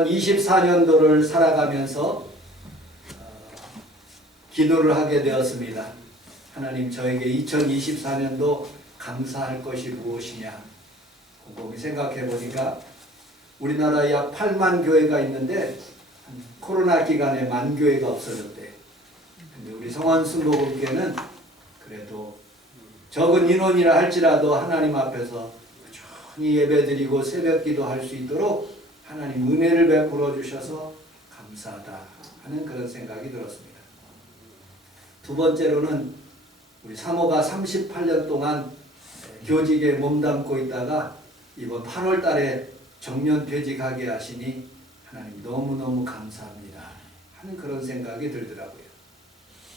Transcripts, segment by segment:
24년도를 살아가면서 기도를 하게 되었습니다. 하나님, 저에게 2024년도 감사할 것이 무엇이냐 곰곰이 생각해 보니까 우리나라에 약 8만 교회가 있는데 코로나 기간에 만 교회가 없어졌대. 근데 우리 성원순복음교회는 그래도 적은 인원이라 할지라도 하나님 앞에서 꾸준히 예배드리고 새벽기도 할 수 있도록 하나님 은혜를 베풀어 주셔서 감사하다 하는 그런 생각이 들었습니다. 두 번째로는 우리 사모가 38년 동안 교직에 몸담고 있다가 이번 8월 달에 정년 퇴직하게 하시니 하나님 너무너무 감사합니다 하는 그런 생각이 들더라고요.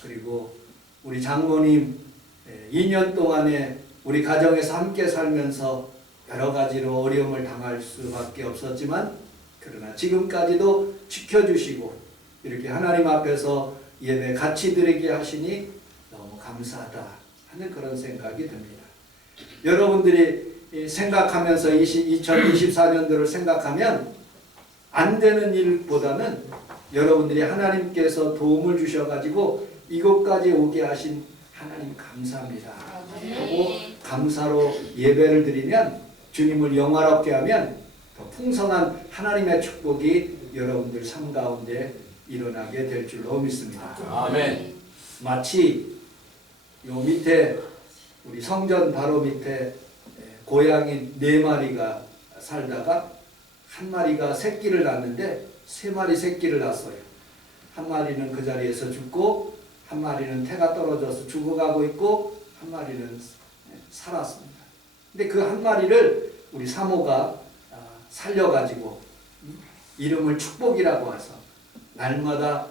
그리고 우리 장모님 2년 동안에 우리 가정에서 함께 살면서 여러 가지로 어려움을 당할 수밖에 없었지만 그러나 지금까지도 지켜주시고 이렇게 하나님 앞에서 예배 같이 드리게 하시니 너무 감사하다 하는 그런 생각이 듭니다. 여러분들이 생각하면서 2024년도를 생각하면 안 되는 일보다는 여러분들이 하나님께서 도움을 주셔가지고 이곳까지 오게 하신 하나님 감사합니다 하고 감사로 예배를 드리면 주님을 영화롭게 하면 더 풍성한 하나님의 축복이 여러분들 삶 가운데 일어나게 될 줄로 믿습니다. 아멘. 마치 요 밑에 우리 성전 바로 밑에 고양이 4마리가 살다가 한 마리가 새끼를 낳는데 3마리 새끼를 낳았어요. 한 마리는 그 자리에서 죽고 한 마리는 태가 떨어져서 죽어가고 있고 한 마리는 살았습니다. 근데 그 한 마리를 우리 사모가 살려가지고 이름을 축복이라고 해서 날마다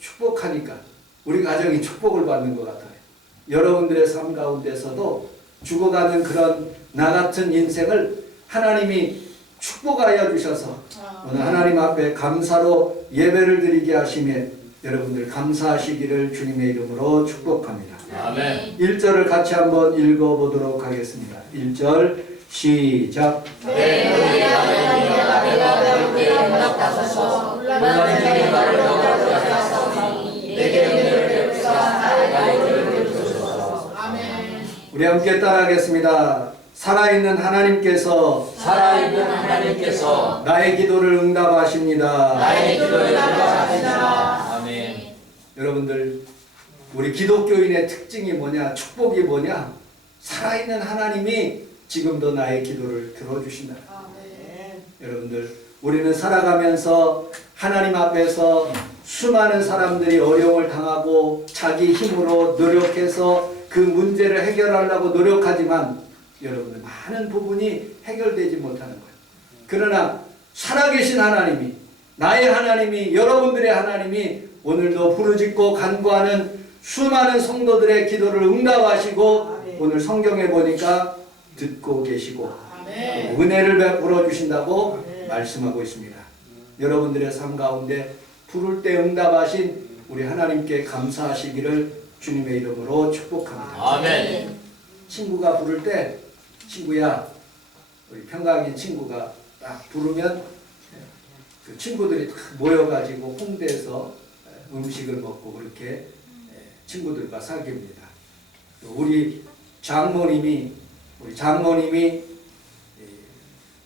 축복하니까 우리 가정이 축복을 받는 것 같아요. 여러분들의 삶 가운데서도 죽어가는 그런 나 같은 인생을 하나님이 축복하여 주셔서 오늘 하나님 앞에 감사로 예배를 드리게 하시며 여러분들 감사하시기를 주님의 이름으로 축복합니다. 아멘. 1절을 같이 한번 읽어보도록 하겠습니다. 1절 시작. 우리 함께 따라하겠습니다. 살아있는 하나님께서 나의 기도를 응답하십니다. 아멘. 여러분들 우리 기독교인의 특징이 뭐냐? 축복이 뭐냐? 살아있는 하나님이 지금도 나의 기도를 들어주신다. 여러분들 우리는 살아가면서 하나님 앞에서 수많은 사람들이 어려움을 당하고 자기 힘으로 노력해서 그 문제를 해결하려고 노력하지만 여러분들 많은 부분이 해결되지 못하는 거예요. 그러나 살아계신 하나님이 나의 하나님이 여러분들의 하나님이 오늘도 부르짖고 간구하는 수많은 성도들의 기도를 응답하시고 오늘 성경에 보니까 듣고 계시고 은혜를 베풀어 주신다고 말씀하고 있습니다. 여러분들의 삶 가운데 부를 때 응답하신 우리 하나님께 감사하시기를 주님의 이름으로 축복합니다. 아멘. 친구가 부를 때 친구야 우리 평강인 친구가 딱 부르면 그 친구들이 딱 모여가지고 홍대에서 음식을 먹고 그렇게 친구들과 사귀입니다. 우리 장모님이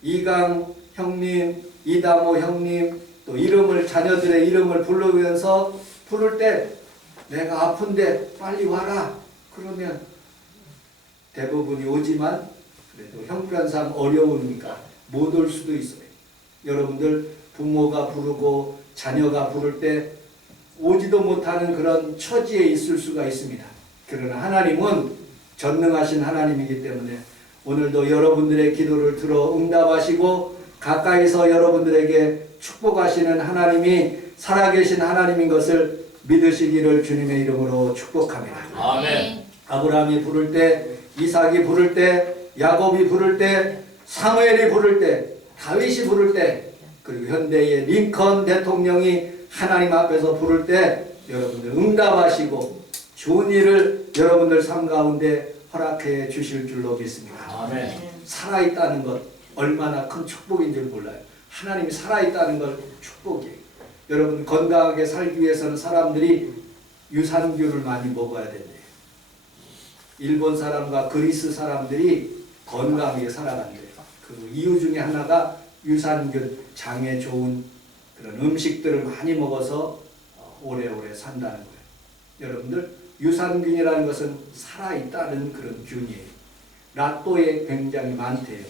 이강 형님, 이다모 형님 또 자녀들의 이름을 부르면서 부를 때 내가 아픈데 빨리 와라 그러면 대부분이 오지만 그래도 형편상 어려우니까 못 올 수도 있어요. 여러분들 부모가 부르고 자녀가 부를 때 오지도 못하는 그런 처지에 있을 수가 있습니다. 그러나 하나님은 전능하신 하나님이기 때문에 오늘도 여러분들의 기도를 들어 응답하시고 가까이서 여러분들에게 축복하시는 하나님이 살아계신 하나님인 것을 믿으시기를 주님의 이름으로 축복합니다. 아멘. 아브라함이 부를 때, 이삭이 부를 때, 야곱이 부를 때, 사무엘이 부를 때, 다윗이 부를 때, 그리고 현대의 링컨 대통령이 하나님 앞에서 부를 때 여러분들 응답하시고 좋은 일을 여러분들 삶 가운데 허락해 주실 줄로 믿습니다. 아멘. 살아있다는 것 얼마나 큰 축복인 줄 몰라요. 하나님이 살아있다는 걸 축복이에요. 여러분 건강하게 살기 위해서는 사람들이 유산균을 많이 먹어야 된대요. 일본 사람과 그리스 사람들이 건강하게 살아간대요. 그 이유 중에 하나가 유산균, 장에 좋은 그런 음식들을 많이 먹어서 오래오래 산다는 거예요. 여러분들 유산균이라는 것은 살아있다는 그런 균이에요. 라또에 굉장히 많대요.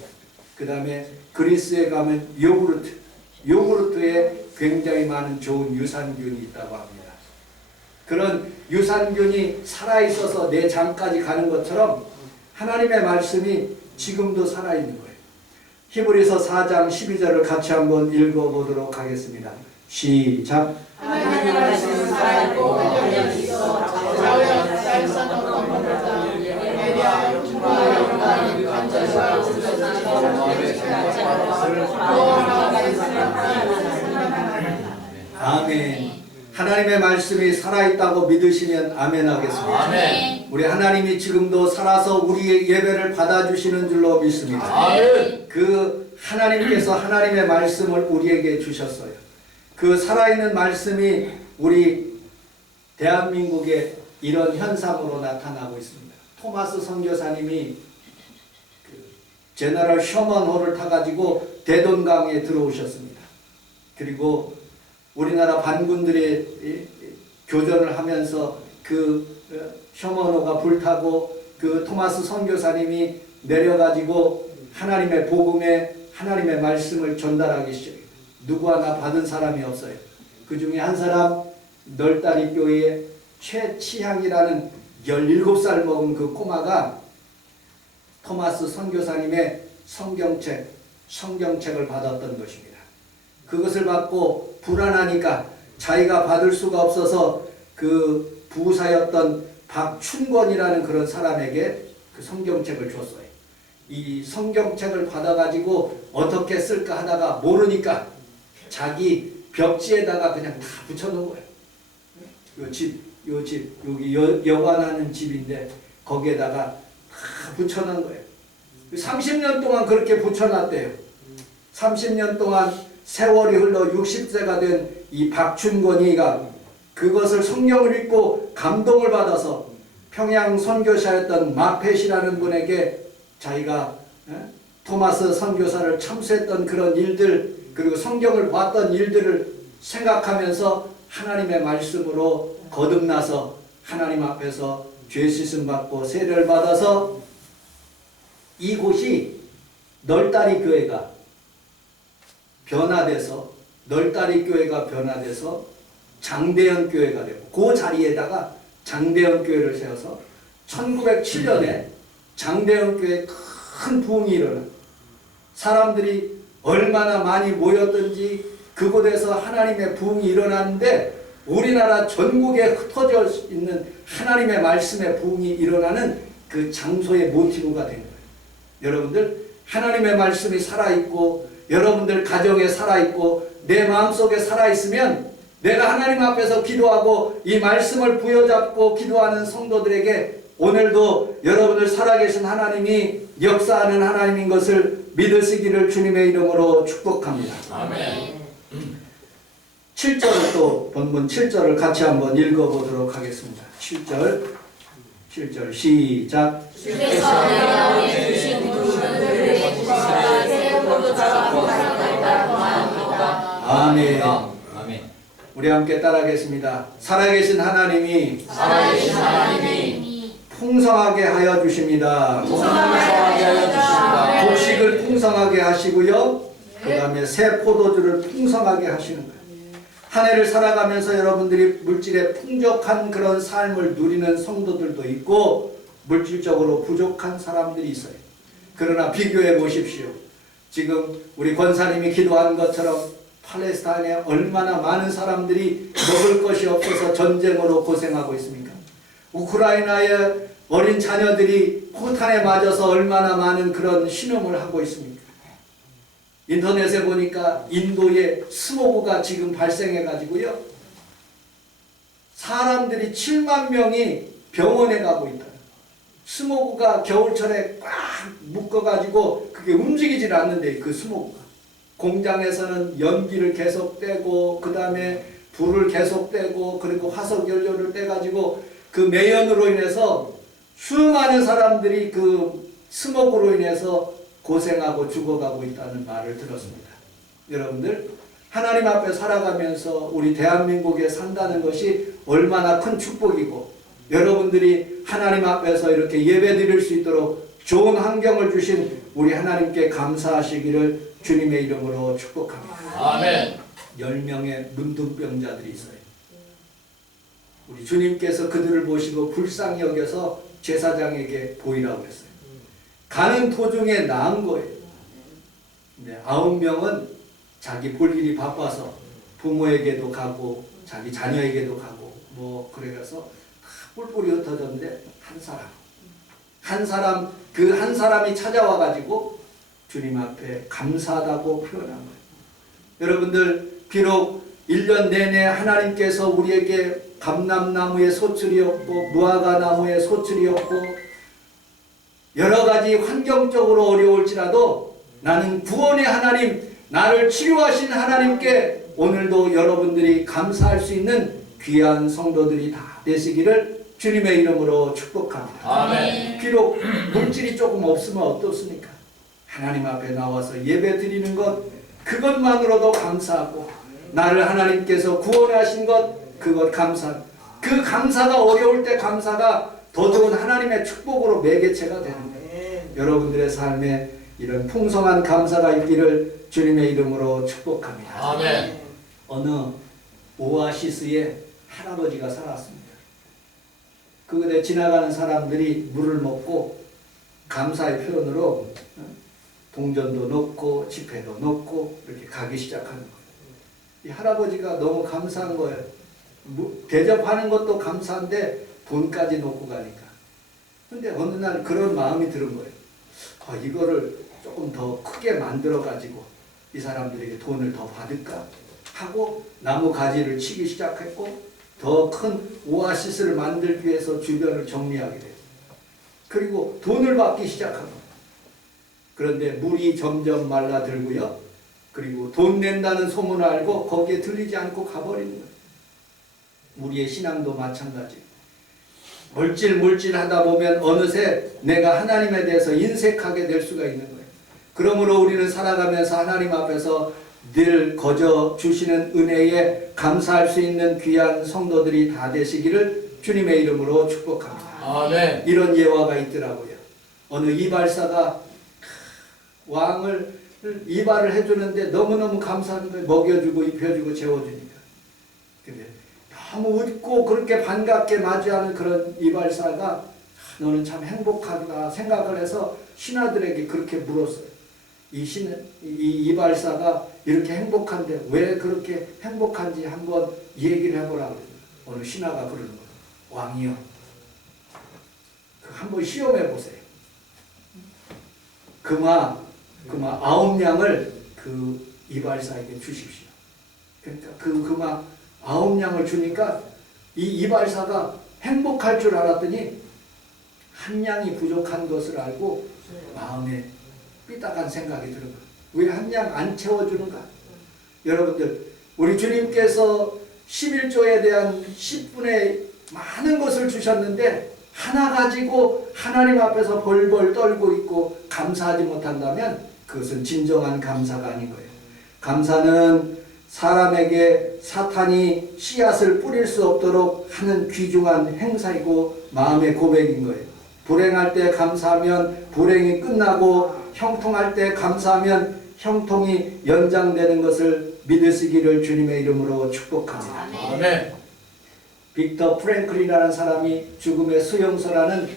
그 다음에 그리스에 가면 요구르트에 굉장히 많은 좋은 유산균이 있다고 합니다. 그런 유산균이 살아있어서 내 장까지 가는 것처럼 하나님의 말씀이 지금도 살아있는 거예요. 히브리서 4장 12절을 같이 한번 읽어보도록 하겠습니다. 시작. 하나님의 말씀은 살아있고 활력이 있어 좌우에 역사에서 어떤 것보다 예리하여 기뻐하여 영광이 간절과 우주가 아멘. 하나님의 말씀이 살아있다고 믿으시면 아멘 하겠습니다. 아멘. 우리 하나님이 지금도 살아서 우리의 예배를 받아주시는 줄로 믿습니다. 아멘. 그 하나님께서 하나님의 말씀을 우리에게 주셨어요. 그 살아있는 말씀이 우리 대한민국에 이런 현상으로 나타나고 있습니다. 토마스 선교사님이 그 제너럴 셔먼호를 타가지고 대동강에 들어오셨습니다. 그리고 우리나라 반군들의 교전을 하면서 그 셔먼호가 불타고 그 토마스 선교사님이 내려가지고 하나님의 복음에 하나님의 말씀을 전달하기 시작해요. 누구 하나 받은 사람이 없어요. 그 중에 한 사람 널다리 교회의 최치향이라는 17살 먹은 그 꼬마가 토마스 선교사님의 성경책을 받았던 것입니다. 그것을 받고 불안하니까 자기가 받을 수가 없어서 그 부사였던 박춘권이라는 그런 사람에게 그 성경책을 줬어요. 이 성경책을 받아가지고 어떻게 쓸까 하다가 모르니까 자기 벽지에다가 그냥 다 붙여놓은 거예요. 요 집, 여기 여관하는 집인데 거기에다가 다 붙여놓은 거예요. 30년 동안 그렇게 붙여놨대요. 30년 동안 세월이 흘러 60세가 된 이 박춘권이가 그것을 성경을 읽고 감동을 받아서 평양 선교사였던 마펫이라는 분에게 자기가 토마스 선교사를 참수했던 그런 일들 그리고 성경을 봤던 일들을 생각하면서 하나님의 말씀으로 거듭나서 하나님 앞에서 죄 씻음 받고 세례를 받아서 이곳이 널다리 교회가 변화돼서 장대현 교회가 되고 그 자리에다가 장대현 교회를 세워서 1907년에 장대현 교회에 큰 부흥이 일어나 사람들이 얼마나 많이 모였던지 그곳에서 하나님의 부흥이 일어났는데 우리나라 전국에 흩어져 있는 하나님의 말씀의 부흥이 일어나는 그 장소의 모티브가 된 거예요. 여러분들 하나님의 말씀이 살아있고 여러분들 가정에 살아있고 내 마음속에 살아있으면 내가 하나님 앞에서 기도하고 이 말씀을 부여잡고 기도하는 성도들에게 오늘도 여러분들 살아계신 하나님이 역사하는 하나님인 것을 믿으시기를 주님의 이름으로 축복합니다. 아멘. 7절을 또 본문 7절을 같이 한번 읽어보도록 하겠습니다. 7절 시작. 주께서 내가 우리 주신 그분을 그의 주시가 새 포도주와 포도주가 원합니다. 아멘. 아멘. 우리 함께 따라하겠습니다. 살아계신 하나님이 풍성하게 하여 주십니다. 풍성하게 하여 주십니다. 곡식을 풍성하게 하시고요. 그 다음에 새 포도주를 풍성하게 하시는 거예요. 한 해를 살아가면서 여러분들이 물질에 풍족한 그런 삶을 누리는 성도들도 있고 물질적으로 부족한 사람들이 있어요. 그러나 비교해 보십시오. 지금 우리 권사님이 기도한 것처럼 팔레스타인에 얼마나 많은 사람들이 먹을 것이 없어서 전쟁으로 고생하고 있습니까? 우크라이나의 어린 자녀들이 포탄에 맞아서 얼마나 많은 그런 신음을 하고 있습니까? 인터넷에 보니까 인도에 스모그가 지금 발생해가지고요. 사람들이 7만 명이 병원에 가고 있다. 스모그가 겨울철에 꽉 묶어가지고 그게 움직이질 않는데 그 스모그가. 공장에서는 연기를 계속 떼고 그 다음에 불을 계속 떼고 그리고 화석 연료를 떼가지고 그 매연으로 인해서 수많은 사람들이 그 스모그로 인해서 고생하고 죽어가고 있다는 말을 들었습니다. 여러분들 하나님 앞에 살아가면서 우리 대한민국에 산다는 것이 얼마나 큰 축복이고 여러분들이 하나님 앞에서 이렇게 예배 드릴 수 있도록 좋은 환경을 주신 우리 하나님께 감사하시기를 주님의 이름으로 축복합니다. 아멘. 10명의 문둥병자들이 있어요. 우리 주님께서 그들을 보시고 불쌍히 여겨서 제사장에게 보이라고 했어요. 가는 도중에 나은 거예요. 근데 9명은 자기 볼 일이 바빠서 부모에게도 가고 자기 자녀에게도 가고 뭐 그래서 뿔뿔이 흩어졌는데 한 사람 그 한 사람이 찾아와 가지고 주님 앞에 감사하다고 표현한 거예요. 여러분들 비록 1년 내내 하나님께서 우리에게 감람나무의 소출이었고 무화과나무의 소출이었고 여러 가지 환경적으로 어려울지라도 나는 구원의 하나님, 나를 치료하신 하나님께 오늘도 여러분들이 감사할 수 있는 귀한 성도들이 다 되시기를 주님의 이름으로 축복합니다. 아멘. 비록 물질이 조금 없으면 어떻습니까? 하나님 앞에 나와서 예배 드리는 것 그것만으로도 감사하고 나를 하나님께서 구원하신 것 그것 감사. 그 감사가 어려울 때 감사가 더 좋은 하나님의 축복으로 매개체가 되는 거예요. 여러분들의 삶에 이런 풍성한 감사가 있기를 주님의 이름으로 축복합니다. 아멘. 어느 오아시스에 할아버지가 살았습니다. 그곳에 지나가는 사람들이 물을 먹고 감사의 표현으로 동전도 넣고 지폐도 넣고 이렇게 가기 시작하는 거예요. 이 할아버지가 너무 감사한 거예요. 대접하는 것도 감사한데 돈까지 놓고 가니까. 근데 어느 날 그런 마음이 드는 거예요. 이거를 조금 더 크게 만들어 가지고 이 사람들에게 돈을 더 받을까 하고 나무 가지를 치기 시작했고 더 큰 오아시스를 만들기 위해서 주변을 정리하게 돼요. 그리고 돈을 받기 시작합니다. 그런데 물이 점점 말라들고요. 그리고 돈 낸다는 소문을 알고 거기에 들리지 않고 가버리는 거예요. 우리의 신앙도 마찬가지. 물질 하다 보면 어느새 내가 하나님에 대해서 인색하게 될 수가 있는 거예요. 그러므로 우리는 살아가면서 하나님 앞에서 늘 거저 주시는 은혜에 감사할 수 있는 귀한 성도들이 다 되시기를 주님의 이름으로 축복합니다. 아멘. 이런 예화가 있더라고요. 어느 이발사가 왕을 이발을 해주는데 너무너무 감사한 거예요. 먹여주고 입혀주고 재워주니까. 근데 너무 웃고 그렇게 반갑게 맞이하는 그런 이발사가 너는 참 행복하다 생각을 해서 신하들에게 그렇게 물었어요. 이 이발사가 이렇게 행복한데 왜 그렇게 행복한지 한번 얘기를 해보라고 그랬어요. 어느 신하가 그러는 거예요. 왕이요. 한번 시험해 보세요. 금화 9냥을 그 이발사에게 주십시오. 그러니까 그 금화 9냥을 주니까 이 이발사가 행복할 줄 알았더니 한 냥이 부족한 것을 알고 마음에 삐딱한 생각이 드는 거예요. 왜 한 냥 안 채워주는가? 여러분들 우리 주님께서 11조에 대한 10분의 많은 것을 주셨는데 하나 가지고 하나님 앞에서 벌벌 떨고 있고 감사하지 못한다면 그것은 진정한 감사가 아닌 거예요. 감사는 사람에게 사탄이 씨앗을 뿌릴 수 없도록 하는 귀중한 행사이고 마음의 고백인 거예요. 불행할 때 감사하면 불행이 끝나고 형통할 때 감사하면 형통이 연장되는 것을 믿으시기를 주님의 이름으로 축복합니다. 아멘. 빅터 프랭클이라는 사람이 죽음의 수용소라는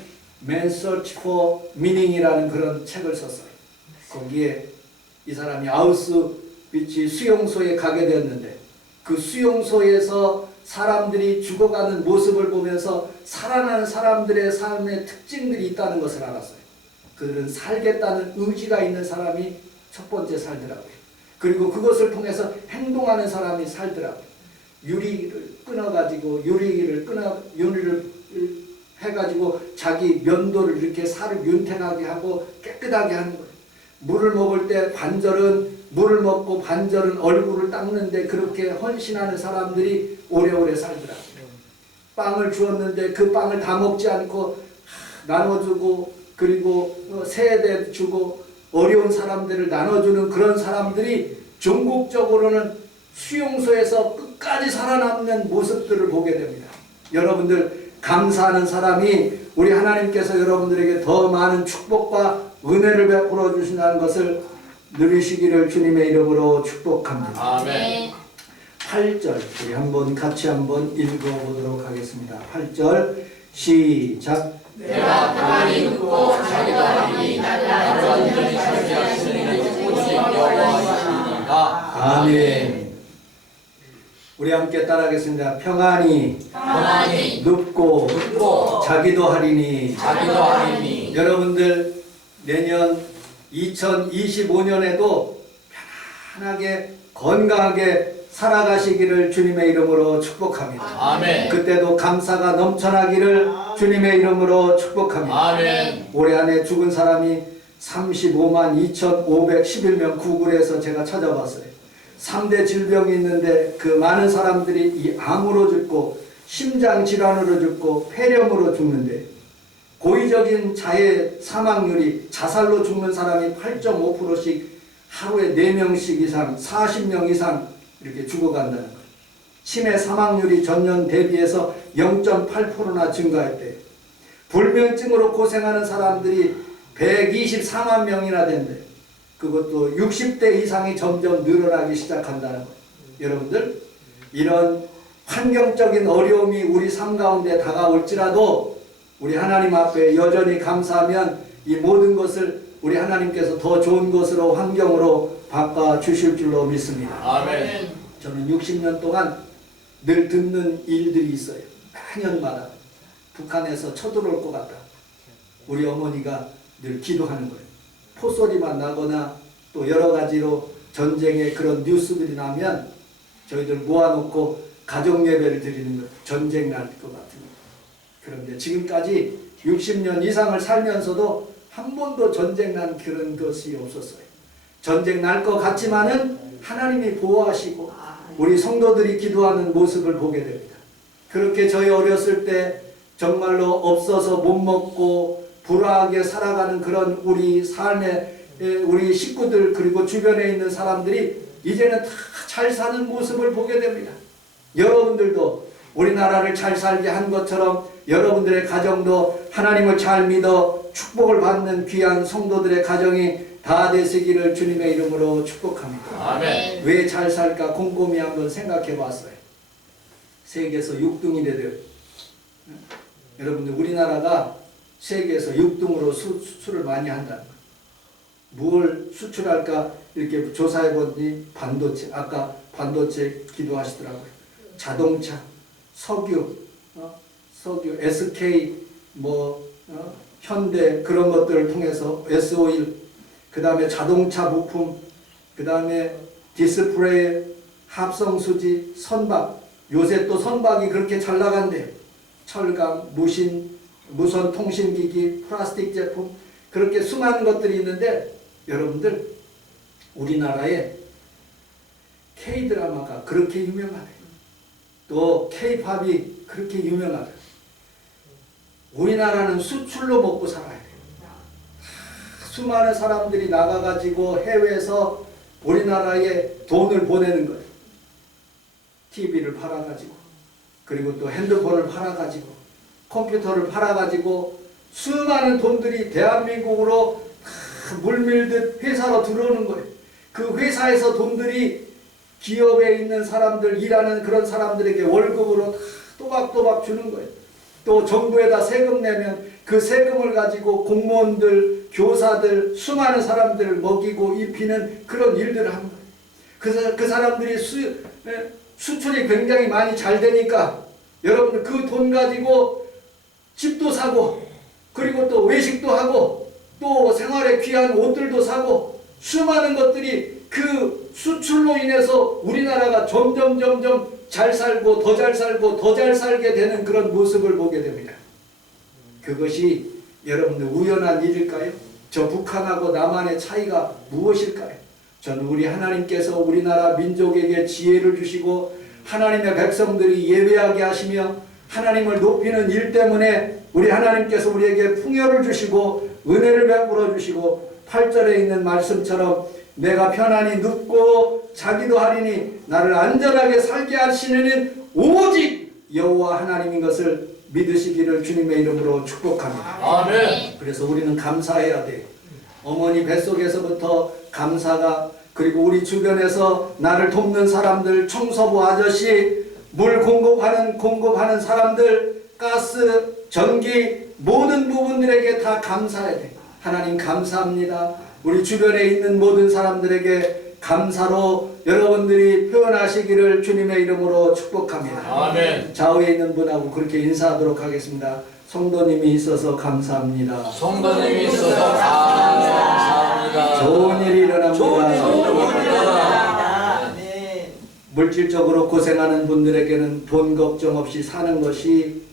Man's Search for Meaning이라는 그런 책을 썼어요. 거기에 이 사람이 아우슈비츠 수용소에 가게 되었는데 그 수용소에서 사람들이 죽어가는 모습을 보면서 살아나는 사람들의 삶의 특징들이 있다는 것을 알았어요. 그들은 살겠다는 의지가 있는 사람이 첫 번째 살더라고요. 그리고 그것을 통해서 행동하는 사람이 살더라고요. 유리를 끊어가지고 유리를 해가지고 자기 면도를 이렇게 살을 윤택하게 하고 깨끗하게 하는 거예요. 물을 먹을 때 관절은 물을 먹고 반절은 얼굴을 닦는데 그렇게 헌신하는 사람들이 오래오래 살더라고요. 빵을 주었는데 그 빵을 다 먹지 않고 나눠주고 그리고 세대 주고 어려운 사람들을 나눠주는 그런 사람들이 전국적으로는 수용소에서 끝까지 살아남는 모습들을 보게 됩니다. 여러분들 감사하는 사람이 우리 하나님께서 여러분들에게 더 많은 축복과 은혜를 베풀어 주신다는 것을 누리시기를 주님의 이름으로 축복합니다. 아멘. 8절 우리 같이 한번 읽어보도록 하겠습니다. 8절 시작. 내가 가만히 듣고 자기도 하니 나를 안전히 차지하시는 오직 여호와이시니라. 아멘. 우리 함께 따라하겠습니다. 평안히 평안히 눕고 눕고 자기도 하리니. 자기도 하리니. 여러분들 내년 2025년에도 편안하게 건강하게 살아가시기를 주님의 이름으로 축복합니다. 아멘. 그때도 감사가 넘쳐나기를 주님의 이름으로 축복합니다. 아멘. 올해 안에 죽은 사람이 35만 2,511명 구글에서 제가 찾아봤어요. 3대 질병이 있는데 그 많은 사람들이 이 암으로 죽고 심장질환으로 죽고 폐렴으로 죽는데 고의적인 자해 사망률이 자살로 죽는 사람이 8.5%씩 하루에 4명씩 이상 40명 이상 이렇게 죽어간다는 거예요. 치매 사망률이 전년 대비해서 0.8%나 증가했대요. 불면증으로 고생하는 사람들이 124만 명이나 된대요. 그것도 60대 이상이 점점 늘어나기 시작한다는 거예요. 여러분들 이런 환경적인 어려움이 우리 삶 가운데 다가올지라도 우리 하나님 앞에 여전히 감사하면 이 모든 것을 우리 하나님께서 더 좋은 것으로 환경으로 바꿔주실 줄로 믿습니다. 아멘. 저는 60년 동안 늘 듣는 일들이 있어요. 매년마다 북한에서 쳐들어올 것 같다. 우리 어머니가 늘 기도하는 거예요. 포소리만 나거나 또 여러 가지로 전쟁의 그런 뉴스들이 나면 저희들 모아놓고 가정 예배를 드리는 거예요. 전쟁 날 것 같은 거. 그런데 지금까지 60년 이상을 살면서도 한 번도 전쟁 난 그런 것이 없었어요. 전쟁 날 것 같지만은 하나님이 보호하시고 우리 성도들이 기도하는 모습을 보게 됩니다. 그렇게 저희 어렸을 때 정말로 없어서 못 먹고 불화하게 살아가는 그런 우리 삶의 우리 식구들 그리고 주변에 있는 사람들이 이제는 다 잘 사는 모습을 보게 됩니다. 여러분들도 우리나라를 잘 살게 한 것처럼 여러분들의 가정도 하나님을 잘 믿어 축복을 받는 귀한 성도들의 가정이 다 되시기를 주님의 이름으로 축복합니다. 아멘. 왜 잘 살까 곰곰이 한번 생각해 봤어요. 세계에서 6등이 되대요. 여러분들 우리나라가 세계에서 6등으로 수출을 많이 한다는 거예요. 뭘 수출할까 이렇게 조사해 보니 반도체, 아까 반도체 기도하시더라고요. 자동차, 석유, SK, 현대 그런 것들을 통해서 S-오일, 그 다음에 자동차 부품, 그 다음에 디스플레이, 합성수지, 선박. 요새 또 선박이 그렇게 잘 나간대요. 철강, 무선 통신기기, 플라스틱 제품 그렇게 수많은 것들이 있는데 여러분들 우리나라에 K-드라마가 그렇게 유명하대요. 또 K-팝이 그렇게 유명하대요. 우리나라는 수출로 먹고 살아야 돼요. 수많은 사람들이 나가가지고 해외에서 우리나라에 돈을 보내는 거예요. TV를 팔아가지고 그리고 또 핸드폰을 팔아가지고 컴퓨터를 팔아가지고 수많은 돈들이 대한민국으로 물밀듯 회사로 들어오는 거예요. 그 회사에서 돈들이 기업에 있는 사람들 일하는 그런 사람들에게 월급으로 또박또박 주는 거예요. 또 정부에다 세금 내면 그 세금을 가지고 공무원들, 교사들, 수많은 사람들을 먹이고 입히는 그런 일들을 하는 거예요. 그래서 그 사람들이 수출이 굉장히 많이 잘 되니까 여러분들 그 돈 가지고 집도 사고 그리고 또 외식도 하고 또 생활에 귀한 옷들도 사고 수많은 것들이 그 수출로 인해서 우리나라가 점점 잘 살고 더 잘 살고 더 잘 살게 되는 그런 모습을 보게 됩니다. 그것이 여러분들 우연한 일일까요? 저 북한하고 남한의 차이가 무엇일까요? 저는 우리 하나님께서 우리나라 민족에게 지혜를 주시고 하나님의 백성들이 예배하게 하시며 하나님을 높이는 일 때문에 우리 하나님께서 우리에게 풍요를 주시고 은혜를 베풀어 주시고 8절에 있는 말씀처럼 내가 편안히 눕고 자기도 하리니 나를 안전하게 살게 하시는 이는 오직 여호와 하나님인 것을 믿으시기를 주님의 이름으로 축복합니다. 아멘. 그래서 우리는 감사해야 돼요. 어머니 뱃속에서부터 감사가, 그리고 우리 주변에서 나를 돕는 사람들, 청소부 아저씨, 물 공급하는 사람들, 가스, 전기, 모든 부분들에게 다 감사해야 돼요. 하나님 감사합니다. 우리 주변에 있는 모든 사람들에게 감사로 여러분들이 표현하시기를 주님의 이름으로 축복합니다. 아멘. 좌우에 있는 분하고 그렇게 인사하도록 하겠습니다. 성도님이 있어서 감사합니다. 성도님이 있어서 감사합니다. 좋은 일이 일어납니다. 좋은 일이 일어납니다. 물질적으로 고생하는 분들에게는 돈 걱정 없이 사는 것이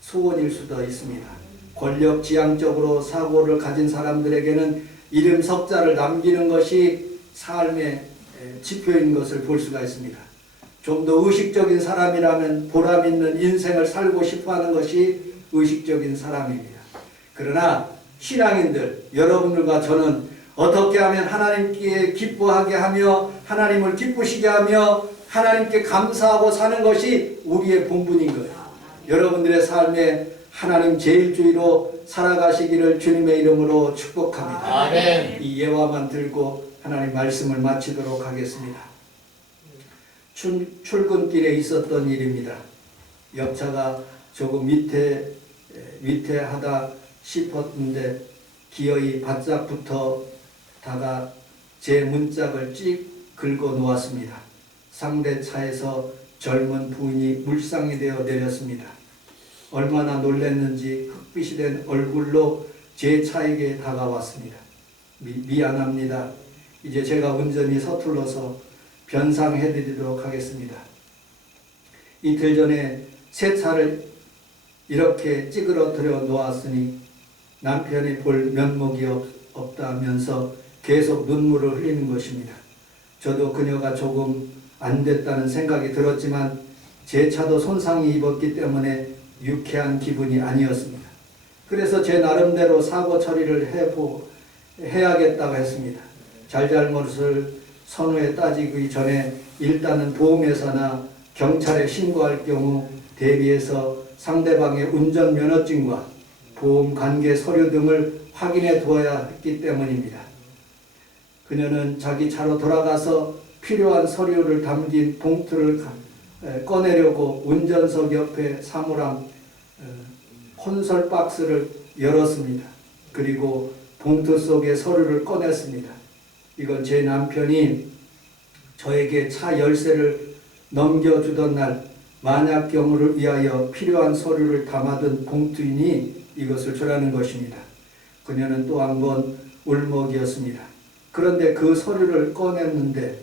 소원일 수도 있습니다. 권력 지향적으로 사고를 가진 사람들에게는 이름 석자를 남기는 것이 삶의 지표인 것을 볼 수가 있습니다. 좀 더 의식적인 사람이라면 보람 있는 인생을 살고 싶어하는 것이 의식적인 사람입니다. 그러나 신앙인들, 여러분들과 저는 어떻게 하면 하나님께 기뻐하게 하며 하나님을 기쁘시게 하며 하나님께 감사하고 사는 것이 우리의 본분인 거예요. 여러분들의 삶에 하나님 제일주의로 살아가시기를 주님의 이름으로 축복합니다. 아멘. 이 예화만 들고 하나님 말씀을 마치도록 하겠습니다. 출근길에 있었던 일입니다. 옆차가 조금 위태하다 싶었는데 기어이 바짝 붙어다가 제 문짝을 찍 긁어 놓았습니다. 상대 차에서 젊은 부인이 물상이 되어 내렸습니다. 얼마나 놀랐는지 흑빛이 된 얼굴로 제 차에게 다가왔습니다. 미안합니다. 이제 제가 운전이 서툴러서 변상해드리도록 하겠습니다. 이틀 전에 새 차를 이렇게 찌그러뜨려 놓았으니 남편이 볼 면목이 없다면서 계속 눈물을 흘리는 것입니다. 저도 그녀가 조금 안 됐다는 생각이 들었지만 제 차도 손상이 입었기 때문에 유쾌한 기분이 아니었습니다. 그래서 제 나름대로 사고 처리를 해야겠다고 했습니다. 잘잘못을 선후에 따지기 전에 일단은 보험회사나 경찰에 신고할 경우 대비해서 상대방의 운전면허증과 보험 관계 서류 등을 확인해 두어야 했기 때문입니다. 그녀는 자기 차로 돌아가서 필요한 서류를 담긴 봉투를 꺼내려고 운전석 옆에 사물함 콘솔 박스를 열었습니다. 그리고 봉투 속에 서류를 꺼냈습니다. 이건 제 남편이 저에게 차 열쇠를 넘겨주던 날 만약 경우를 위하여 필요한 서류를 담아둔 봉투이니 이것을 주라는 것입니다. 그녀는 또 한 번 울먹이었습니다. 그런데 그 서류를 꺼냈는데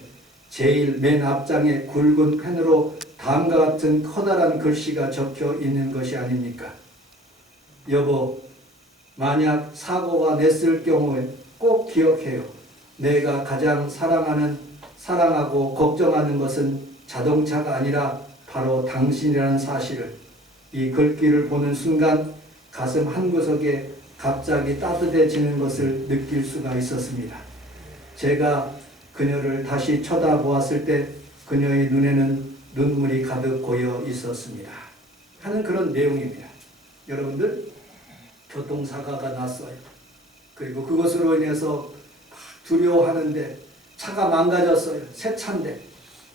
제일 맨 앞장에 굵은 펜으로 다음과 같은 커다란 글씨가 적혀 있는 것이 아닙니까? 여보, 만약 사고가 냈을 경우에 꼭 기억해요. 내가 가장 사랑하고 걱정하는 것은 자동차가 아니라 바로 당신이라는 사실을. 이 글귀를 보는 순간 가슴 한구석에 갑자기 따뜻해지는 것을 느낄 수가 있었습니다. 제가 그녀를 다시 쳐다보았을 때 그녀의 눈에는 눈물이 가득 고여 있었습니다. 하는 그런 내용입니다. 여러분들, 교통사고가 났어요. 그리고 그것으로 인해서 두려워하는데 차가 망가졌어요. 새 차인데.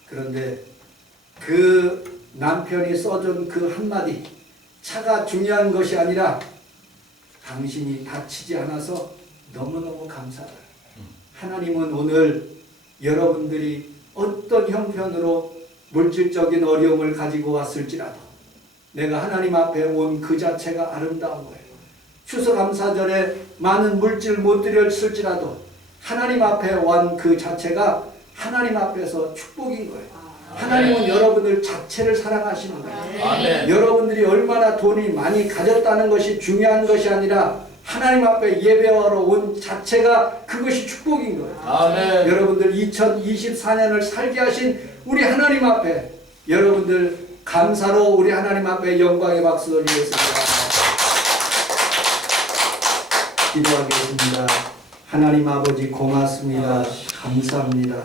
그런데 그 남편이 써준 그 한마디, 차가 중요한 것이 아니라 당신이 다치지 않아서 너무너무 감사해요. 하나님은 오늘 여러분들이 어떤 형편으로 물질적인 어려움을 가지고 왔을지라도 내가 하나님 앞에 온 그 자체가 아름다운 거예요. 추수감사절에 많은 물질 못 드렸을지라도 하나님 앞에 온 그 자체가 하나님 앞에서 축복인 거예요. 하나님은 여러분들 자체를 사랑하시는 거예요. 아멘. 여러분들이 얼마나 돈이 많이 가졌다는 것이 중요한 것이 아니라 하나님 앞에 예배하러 온 자체가 그것이 축복인 거예요. 아멘. 여러분들 2024년을 살게 하신 우리 하나님 앞에 여러분들 감사로 우리 하나님 앞에 영광의 박수 올리겠습니다. 기도하겠습니다. 하나님 아버지 고맙습니다. 감사합니다.